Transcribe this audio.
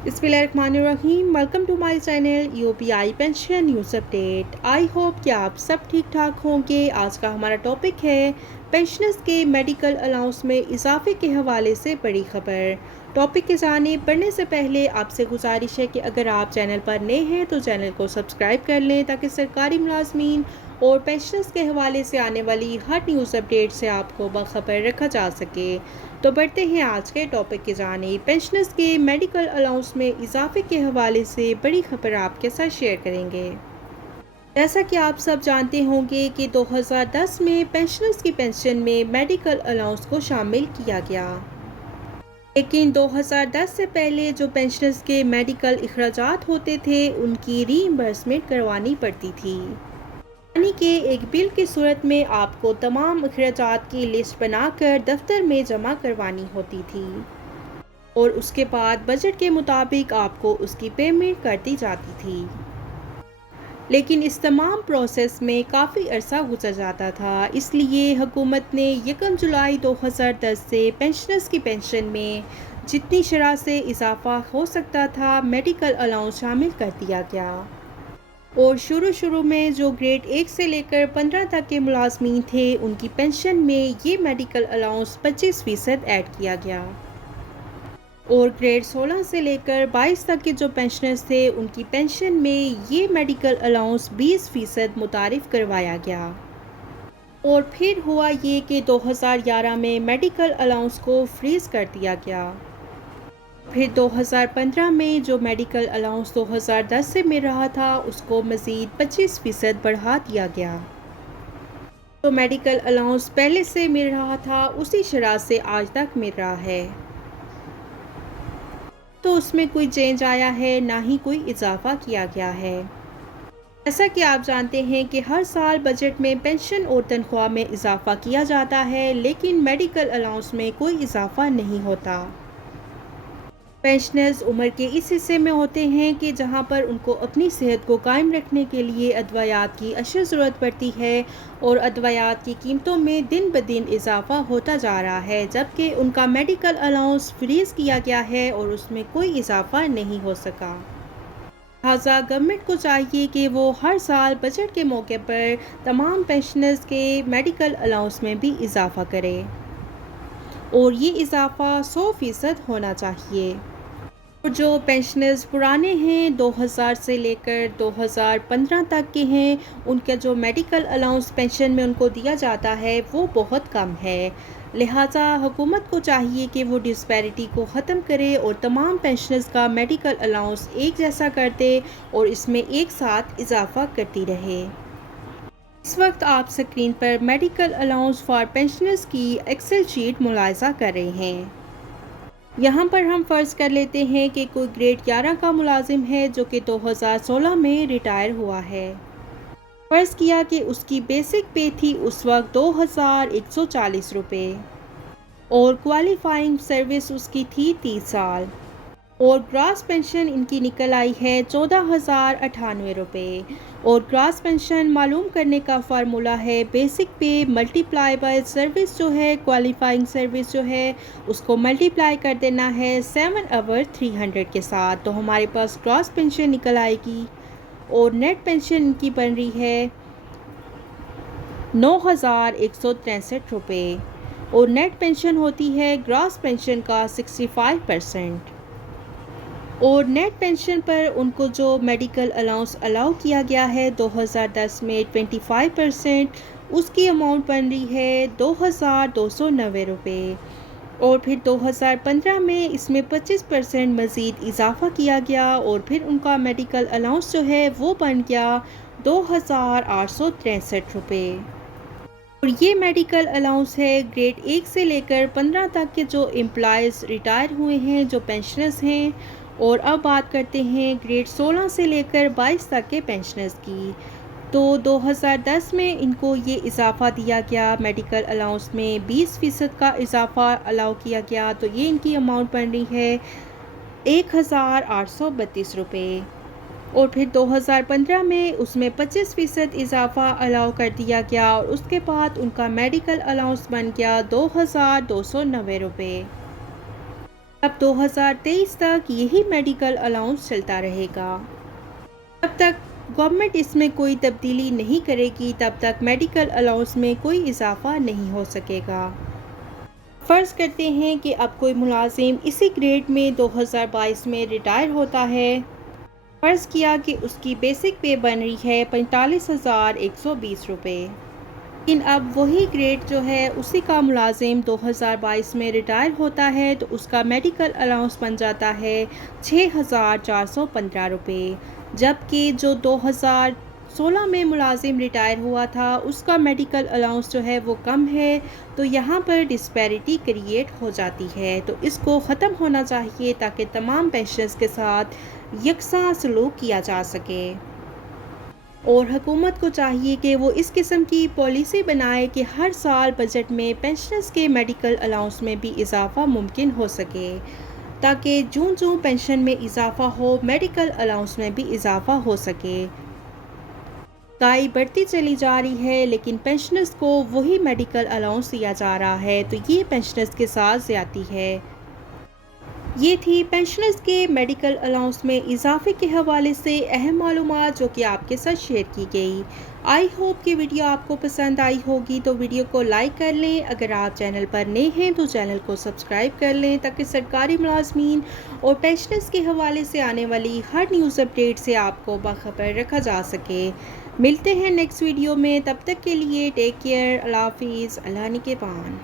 बिस्मिल्लाहिर्रहमानिर्रहीम। Welcome to my channel UPI pension news update. I hope कि आप सब ठीक ठाक होंगे। आज का हमारा टॉपिक है पेंशनर्स के मेडिकल अलाउंस में इजाफे के हवाले से बड़ी खबर। टॉपिक के जानिब बढ़ने से पहले आपसे गुजारिश है कि अगर आप चैनल पर नए हैं तो चैनल को सब्सक्राइब कर लें ताकि सरकारी मुलाजमीन और पेंशनर्स के हवाले से आने वाली हर न्यूज़ अपडेट से आपको बाखबर रखा जा सके। तो बढ़ते हैं आज के टॉपिक की जानिब। पेंशनर्स के मेडिकल अलाउंस में इजाफे के हवाले से बड़ी खबर आपके साथ शेयर करेंगे। जैसा कि आप सब जानते होंगे कि 2010 में पेंशनर्स की पेंशन में मेडिकल अलाउंस को शामिल किया गया, लेकिन 2010 से पहले जो पेंशनर्स के मेडिकल अखराजात होते थे उनकी रीइंबर्समेंट करवानी पड़ती थी, यानी कि एक बिल की सूरत में आपको तमाम अखराजात की लिस्ट बनाकर दफ्तर में जमा करवानी होती थी और उसके बाद बजट के मुताबिक आपको उसकी पेमेंट कर दी जाती थी। लेकिन इस तमाम प्रोसेस में काफ़ी अरसा गुजर जाता था, इसलिए हुकूमत ने 1 जुलाई 2010 से पेंशनर्स की पेंशन में जितनी शरह से इजाफा हो सकता था मेडिकल अलाउंस शामिल कर दिया गया। और शुरू में जो ग्रेड 1 से लेकर 15 तक के मुलाजमीन थे उनकी पेंशन में ये मेडिकल अलाउंस 25% ऐड किया गया और ग्रेड 16 से लेकर 22 तक के जो पेंशनर्स थे उनकी पेंशन में ये मेडिकल अलाउंस 20% मुतारिफ करवाया गया। और फिर हुआ ये कि 2011 में मेडिकल अलाउंस को फ्रीज़ कर दिया गया। फिर 2015 में जो मेडिकल अलाउंस 2010 से मिल रहा था उसको मज़ीद 25% बढ़ा दिया गया। तो मेडिकल अलाउंस पहले से मिल रहा था उसी शरह से आज तक मिल रहा है, तो उसमें कोई चेंज आया है ना ही कोई इजाफा किया गया है। जैसा कि आप जानते हैं कि हर साल बजट में पेंशन और तनख्वाह में इजाफा किया जाता है, लेकिन मेडिकल अलाउंस में कोई इजाफा नहीं होता। पेंशनर्स उम्र के इस हिस्से में होते हैं कि जहां पर उनको अपनी सेहत को कायम रखने के लिए अदवायात की अशद ज़रूरत पड़ती है और अदवायात की कीमतों में दिन ब दिन इजाफा होता जा रहा है, जबकि उनका मेडिकल अलाउंस फ्रीज़ किया गया है और उसमें कोई इजाफा नहीं हो सका। लिहाजा गवर्नमेंट को चाहिए कि वो हर साल बजट के मौके पर तमाम पेंशनर्स के मेडिकल अलाउंस में भी इजाफा करे और ये इजाफा 100% होना चाहिए। और जो पेंशनर्स पुराने हैं 2000 से लेकर 2015 तक के हैं, उनका जो मेडिकल अलाउंस पेंशन में उनको दिया जाता है वो बहुत कम है। लिहाजा हुकूमत को चाहिए कि वो डिस्पैरिटी को ख़त्म करे और तमाम पेंशनर्स का मेडिकल अलाउंस एक जैसा कर दे और इसमें एक साथ इजाफा करती रहे। इस वक्त आप स्क्रीन पर मेडिकल अलाउंस फॉर पेंशनर्स की एक्सेल शीट मुलाहिजा कर रहे हैं। यहाँ पर हम फ़र्ज़ कर लेते हैं कि कोई ग्रेड 11 का मुलाजिम है जो कि 2016 में रिटायर हुआ है। फ़र्ज़ किया कि उसकी बेसिक पे थी उस वक्त 2140 रुपये और क्वालिफाइंग सर्विस उसकी थी 30 साल और ग्रास पेंशन इनकी निकल आई है 14,098 रुपये। और ग्रास पेंशन मालूम करने का फार्मूला है बेसिक पे मल्टीप्लाई बाय सर्विस जो है, क्वालिफाइंग सर्विस जो है उसको मल्टीप्लाई कर देना है 7 आवर 300 के साथ, तो हमारे पास ग्रास पेंशन निकल आएगी। और नेट पेंशन इनकी बन रही है 9,163 रुपये और नेट पेंशन होती है ग्रास पेंशन का 65%। और नेट पेंशन पर उनको जो मेडिकल अलाउंस अलाउ किया गया है 2010 में 25%, उसकी अमाउंट बन रही है 2,290 रुपये। और फिर 2015 में इसमें 25% मज़ीद इजाफा किया गया और फिर उनका मेडिकल अलाउंस जो है वो बन गया 2,863 रुपये। और ये मेडिकल अलाउंस है ग्रेड 1 से लेकर 15 तक के जो एम्प्लॉयज़ रिटायर हुए हैं, जो पेंशनर्स हैं। और अब बात करते हैं ग्रेड 16 से लेकर 22 तक के पेंशनर्स की। तो 2010 में इनको ये इजाफ़ा दिया गया, मेडिकल अलाउंस में 20% का इजाफ़ा अलाउ किया गया, तो ये इनकी अमाउंट बन रही है 1,832 रुपये। और फिर 2015 में उसमें 25% इजाफा अलाउ कर दिया गया और उसके बाद उनका मेडिकल अलाउंस बन गया 2,290 रुपये। अब 2023 तक यही मेडिकल अलाउंस चलता रहेगा। जब तक गवर्नमेंट इसमें कोई तब्दीली नहीं करेगी तब तक मेडिकल अलाउंस में कोई इजाफा नहीं हो सकेगा। फ़र्ज़ करते हैं कि अब कोई मुलाजिम इसी ग्रेड में 2022 में रिटायर होता है। फ़र्ज़ किया कि उसकी बेसिक पे बन रही है 45,120 रुपये। लेकिन अब वही ग्रेड जो है उसी का मुलाजिम 2022 में रिटायर होता है तो उसका मेडिकल अलाउंस बन जाता है 6,415 रुपये, जबकि जो 2016 में मुलाजिम रिटायर हुआ था उसका मेडिकल अलाउंस जो है वो कम है। तो यहाँ पर डिस्पैरिटी क्रिएट हो जाती है, तो इसको ख़त्म होना चाहिए ताकि तमाम पेंशनर्स के साथ यकसा सलूक किया जा सके। और हुकूमत को चाहिए कि वो इस किस्म की पॉलिसी बनाए कि हर साल बजट में पेंशनर्स के मेडिकल अलाउंस में भी इजाफ़ा मुमकिन हो सके, ताकि जूं जूं पेंशन में इजाफ़ा हो मेडिकल अलाउंस में भी इजाफ़ा हो सके। महंगाई बढ़ती चली जा रही है लेकिन पेंशनर्स को वही मेडिकल अलाउंस दिया जा रहा है, तो ये पेंशनर्स के साथ ज़्यादती है। ये थी पेंशनर्स के मेडिकल अलाउंस में इजाफे के हवाले से अहम मालूमात जो कि आपके साथ शेयर की गई। आई होप कि वीडियो आपको पसंद आई होगी, तो वीडियो को लाइक कर लें। अगर आप चैनल पर नए हैं तो चैनल को सब्सक्राइब कर लें ताकि सरकारी मुलाजमीन और पेंशनर्स के हवाले से आने वाली हर न्यूज़ अपडेट से आपको बाखबर रखा जा सके। मिलते हैं नेक्स्ट वीडियो में, तब तक के लिए टेक केयर, अल्लाह हाफिज़, अल्लाह निगहबान।